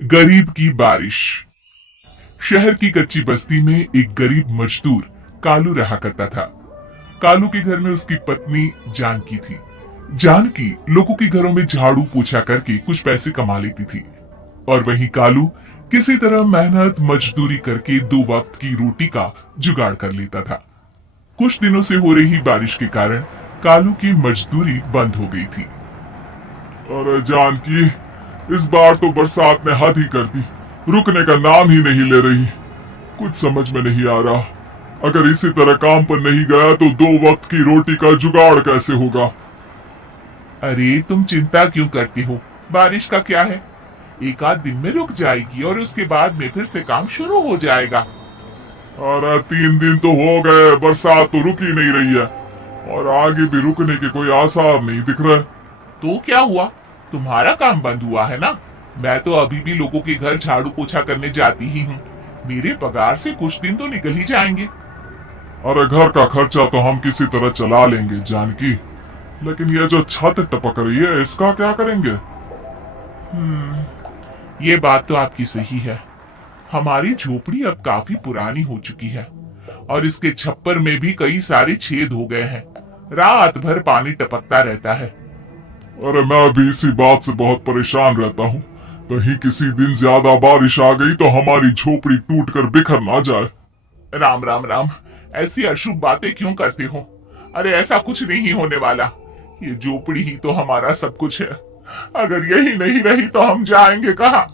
गरीब की बारिश। शहर की कच्ची बस्ती में एक गरीब मजदूर कालू रहा करता था। कालू के घर में उसकी पत्नी जानकी थी। जानकी लोगों के घरों में झाड़ू पोछा करके कुछ पैसे कमा लेती थी और वहीं कालू किसी तरह मेहनत मजदूरी करके 2 वक्त की रोटी का जुगाड़ कर लेता था। कुछ दिनों से हो रही बारिश के कारण कालू की मजदूरी बंद हो गई थी। अरे जानकी, इस बार तो बरसात ने हद ही कर दी, रुकने का नाम ही नहीं ले रही। कुछ समझ में नहीं आ रहा, अगर इसी तरह काम पर नहीं गया तो 2 वक्त की रोटी का जुगाड़ कैसे होगा। अरे तुम चिंता क्यों करते हो, बारिश का क्या है, एक आध दिन में रुक जाएगी और उसके बाद में फिर से काम शुरू हो जाएगा। अरे 3 दिन तो हो गए, बरसात तो रुक ही नहीं रही है और आगे भी रुकने के कोई आसार नहीं दिख रहे। तो क्या हुआ, तुम्हारा काम बंद हुआ है ना? मैं तो अभी भी लोगों के घर झाड़ू पोछा करने जाती ही हूँ। मेरे पगार से कुछ दिन तो निकल ही जाएंगे। अरे घर का खर्चा तो हम किसी तरह चला लेंगे जानकी, लेकिन ये जो छत टपक रही है इसका क्या करेंगे। ये बात तो आपकी सही है। हमारी झोपड़ी अब काफी पुरानी हो चुकी है और इसके छप्पर में भी कई सारे छेद हो गए हैं। रात भर पानी टपकता रहता है। अरे मैं भी इसी बात से बहुत परेशान रहता हूँ, कहीं किसी दिन ज्यादा बारिश आ गई तो हमारी झोपड़ी टूट कर बिखर ना जाए। राम राम राम, ऐसी अशुभ बातें क्यों करते हो? अरे ऐसा कुछ नहीं होने वाला। ये झोपड़ी ही तो हमारा सब कुछ है। अगर यही नहीं रही तो हम जाएंगे कहाँ?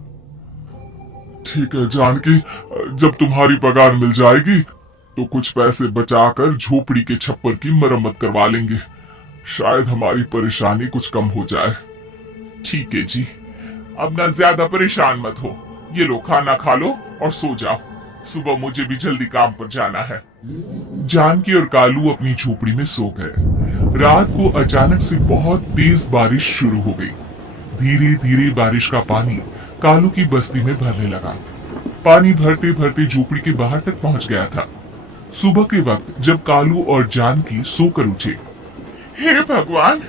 ठीक है जानकी, जब तुम्हारी पगार मिल जाएगी तो कुछ पैसे बचाकर झोपड़ी के छप्पर की मरम्मत करवा लेंगे, शायद हमारी परेशानी कुछ कम हो जाए। ठीक है जी, अब ना ज्यादा परेशान मत हो। ये लो, खाना खा लो और सो जाओ, सुबह मुझे भी जल्दी काम पर जाना है। जानकी और कालू अपनी झोपड़ी में सो गए। रात को अचानक से बहुत तेज बारिश शुरू हो गई। धीरे धीरे बारिश का पानी कालू की बस्ती में भरने लगा। पानी भरते भरते झोपड़ी के बाहर तक पहुंच गया था। सुबह के वक्त जब कालू और जानकी सोकर उठे, हे भगवान,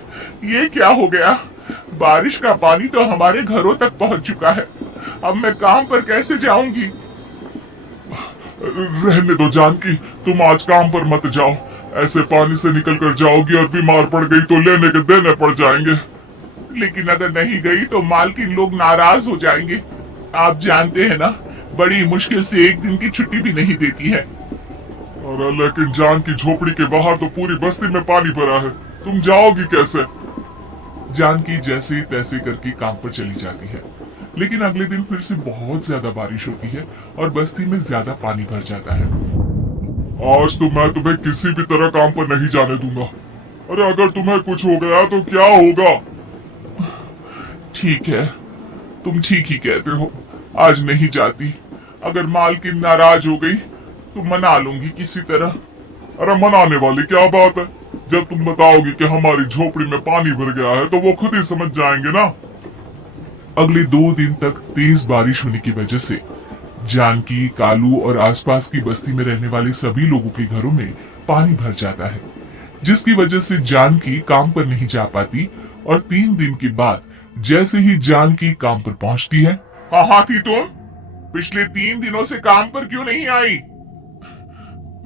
ये क्या हो गया? बारिश का पानी तो हमारे घरों तक पहुंच चुका है। अब मैं काम पर कैसे जाऊंगी? रहने दो जानकी, तुम आज काम पर मत जाओ। ऐसे पानी से निकल कर जाओगी और बीमार पड़ गई तो लेने के देने पड़ जाएंगे। लेकिन अगर नहीं गई तो मालकिन लोग नाराज हो जाएंगे। आप जानते हैं ना, बड़ी मुश्किल से एक दिन की छुट्टी भी नहीं देती है। अरे लेकिन जानकी, झोपड़ी के बाहर तो पूरी बस्ती में पानी भरा है, तुम जाओगी कैसे? जानकी जैसे तैसे करके काम पर चली जाती है, लेकिन अगले दिन फिर से बहुत ज्यादा बारिश होती है और बस्ती में ज्यादा पानी भर जाता है। आज तो मैं तुम्हें किसी भी तरह काम पर नहीं जाने दूंगा। अरे अगर तुम्हें कुछ हो गया तो क्या होगा? ठीक है, तुम ठीक ही कहते हो, आज नहीं जाती। अगर मालकिन नाराज हो गई तो मना लूंगी किसी तरह। अरे मनाने वाली क्या बात है, जब तुम बताओगी कि हमारी झोपड़ी में पानी भर गया है तो वो खुद ही समझ जाएंगे ना। अगले 2 दिन तक तेज बारिश होने की वजह से जानकी, कालू और आसपास की बस्ती में रहने वाले सभी लोगों के घरों में पानी भर जाता है, जिसकी वजह से जानकी काम पर नहीं जा पाती। और 3 दिन के बाद जैसे ही जानकी काम पर पहुंचती है, कहाँ थी तुम? पिछले 3 दिनों से काम पर क्यों नहीं आई?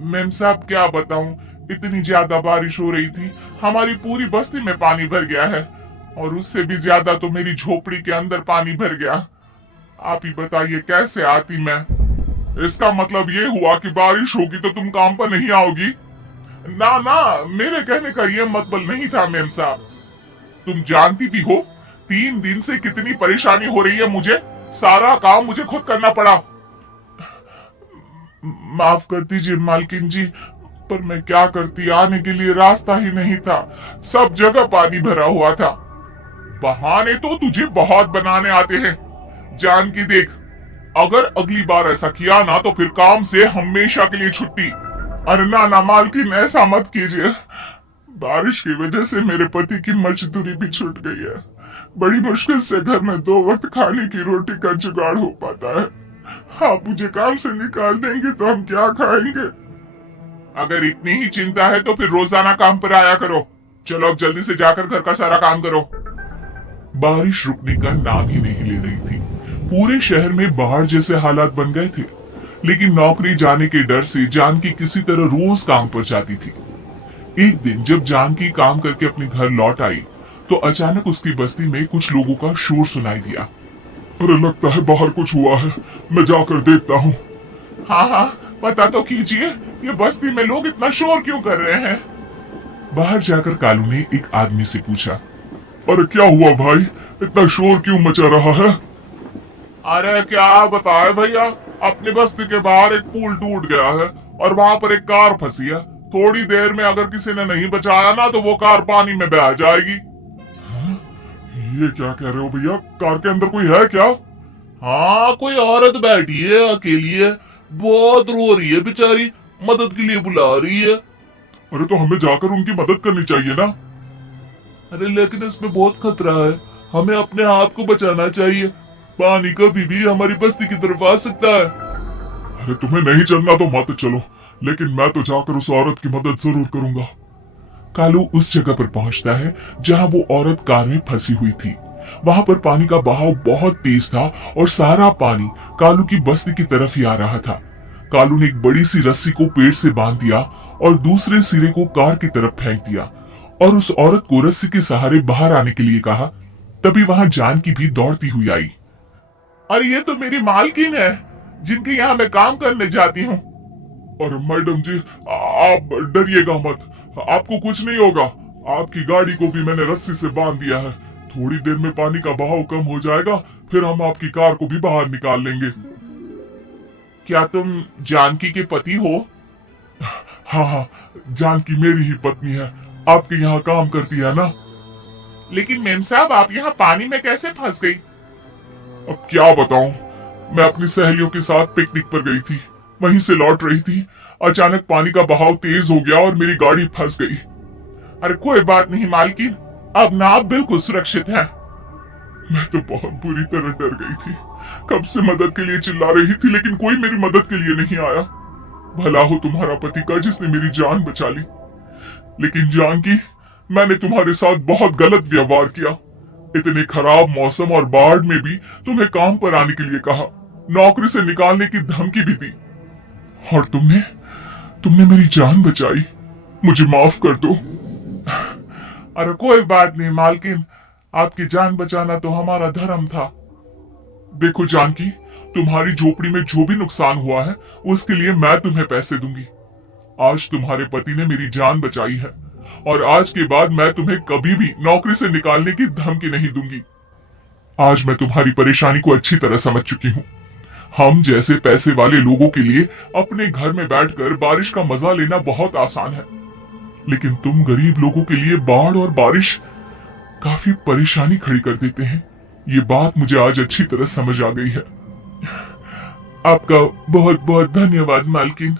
मेम साहब क्या बताऊं, इतनी ज्यादा बारिश हो रही थी, हमारी पूरी बस्ती में पानी भर गया है और उससे भी ज्यादा तो मेरी झोपड़ी के अंदर पानी भर गया। आप ही बताइए कैसे आती मैं? इसका मतलब ये हुआ कि बारिश होगी तो तुम काम पर नहीं आओगी? ना ना, मेरे कहने का ये मतलब नहीं था मेम साहब। तुम जानती भी हो 3 दिन से कितनी परेशानी हो रही है मुझे, सारा काम मुझे खुद करना पड़ा। माफ कर दीजिए मालकिन जी, पर मैं क्या करती, आने के लिए रास्ता ही नहीं था, सब जगह पानी भरा हुआ था। बहाने तो तुझे बहुत बनाने आते हैं। जानकी देख, अगर अगली बार ऐसा किया ना तो फिर काम से हमेशा के लिए छुट्टी। अरे ना ना मालकिन, ऐसा मत कीजिए। बारिश की वजह से मेरे पति की मजदूरी भी छूट गई है। बड़ी मुश्किल से घर में 2 वक्त खाने की रोटी का जुगाड़ हो पाता है। आप मुझे काम से निकाल देंगे तो हम क्या खाएंगे? अगर इतनी ही चिंता है तो फिर रोजाना काम पर आया करो। चलो अब जल्दी से जाकर घर का सारा काम करो। बारिश रुकने का नाम ही नहीं ले रही थी। पूरे शहर में बाढ़ जैसे हालात बन गए थे, लेकिन नौकरी जाने के डर से जानकी किसी तरह रोज काम पर जाती थी। एक दिन जब जानकी काम करके अपने घर लौट आई तो अचानक उसकी बस्ती में कुछ लोगों का शोर सुनाई दिया। अरे लगता है बाहर कुछ हुआ है, मैं जाकर देखता हूँ। हाँ हाँ, पता तो कीजिए, ये बस्ती में लोग इतना शोर क्यों कर रहे हैं? बाहर जाकर कालू ने एक आदमी से पूछा। अरे क्या हुआ भाई, इतना शोर क्यों मचा रहा है? अरे क्या बताए भैया, अपनी बस्ती के बाहर एक पुल टूट गया है और वहाँ पर एक कार फंसी है। थोड़ी देर में अगर किसी ने नहीं बचाया ना तो वो कार पानी में बह जाएगी। ये क्या कह रहे हो भैया, कार के अंदर कोई है क्या? हाँ, कोई औरत बैठी है, अकेली है, बहुत रो रही है बेचारी, मदद के लिए बुला रही है। अरे तो हमें जाकर उनकी मदद करनी चाहिए ना। अरे लेकिन इसमें बहुत खतरा है, हमें अपने आप को बचाना चाहिए। पानी कभी भी हमारी बस्ती की तरफ आ सकता है। अरे तुम्हें नहीं चलना तो मत चलो, लेकिन मैं तो जाकर उस औरत की मदद जरूर करूंगा। कालू उस जगह पर पहुंचता है जहां वो औरत कार में फंसी हुई थी। वहां पर पानी का बहाव बहुत तेज था और सारा पानी कालू की बस्ती की तरफ ही आ रहा था। कालू ने एक बड़ी सी रस्सी को पेड़ से बांध दिया और दूसरे सिरे को कार की तरफ फेंक दिया और उस औरत को रस्सी के सहारे बाहर आने के लिए कहा। तभी वहां जानकी भी दौड़ती हुई आई। अरे ये तो मेरी मालकिन है, जिनके यहाँ मैं काम करने जाती हूँ। अरे मैडम जी, आप डरिएगा मत, आपको कुछ नहीं होगा। आपकी गाड़ी को भी मैंने रस्सी से बांध दिया है। थोड़ी देर में पानी का बहाव कम हो जाएगा, फिर हम आपकी कार को भी बाहर निकाल लेंगे। क्या तुम जानकी के पति हो? हाँ हाँ, जानकी मेरी ही पत्नी है, आपके यहाँ काम करती है ना। लेकिन मेम साहब, आप यहाँ पानी में कैसे फंस गई? अब क्या बताऊं, मैं अपनी सहेलियों के साथ पिकनिक पर गई थी, वहीं से लौट रही थी। अचानक पानी का बहाव तेज हो गया और मेरी गाड़ी फंस गई। अरे कोई बात नहीं मालकिन, अब ना आप बिल्कुल सुरक्षित हैं। मैं तो बहुत बुरी तरह डर गई थी, कब से मदद के लिए चिल्ला रही थी, लेकिन कोई मेरी मदद के लिए नहीं आया। भला हो तुम्हारा पति का जिसने मेरी जान बचा ली। लेकिन जानकी, मैंने तुम्हारे साथ बहुत गलत व्यवहार किया। इतने खराब मौसम और बाढ़ में भी तुम्हें काम पर आने के लिए कहा, नौकरी से निकालने की धमकी भी दी, और तुमने मेरी जान बचाई। मुझे माफ कर दो। अरे कोई बात नहीं मालकिन, आपकी जान बचाना तो हमारा धर्म था। देखो जानकी, तुम्हारी झोपड़ी में जो भी नुकसान हुआ है उसके लिए मैं तुम्हें पैसे दूंगी। आज तुम्हारे पति ने मेरी जान बचाई है और आज के बाद मैं तुम्हें कभी भी नौकरी से निकालने की धमकी नहीं दूंगी। आज मैं तुम्हारी परेशानी को अच्छी तरह समझ चुकी हूँ। हम जैसे पैसे वाले लोगों के लिए अपने घर में बैठकर बारिश का मजा लेना बहुत आसान है, लेकिन तुम गरीब लोगों के लिए बाढ़ और बारिश काफी परेशानी खड़ी कर देते हैं। ये बात मुझे आज अच्छी तरह समझ आ गई है। आपका बहुत बहुत धन्यवाद मालकिन।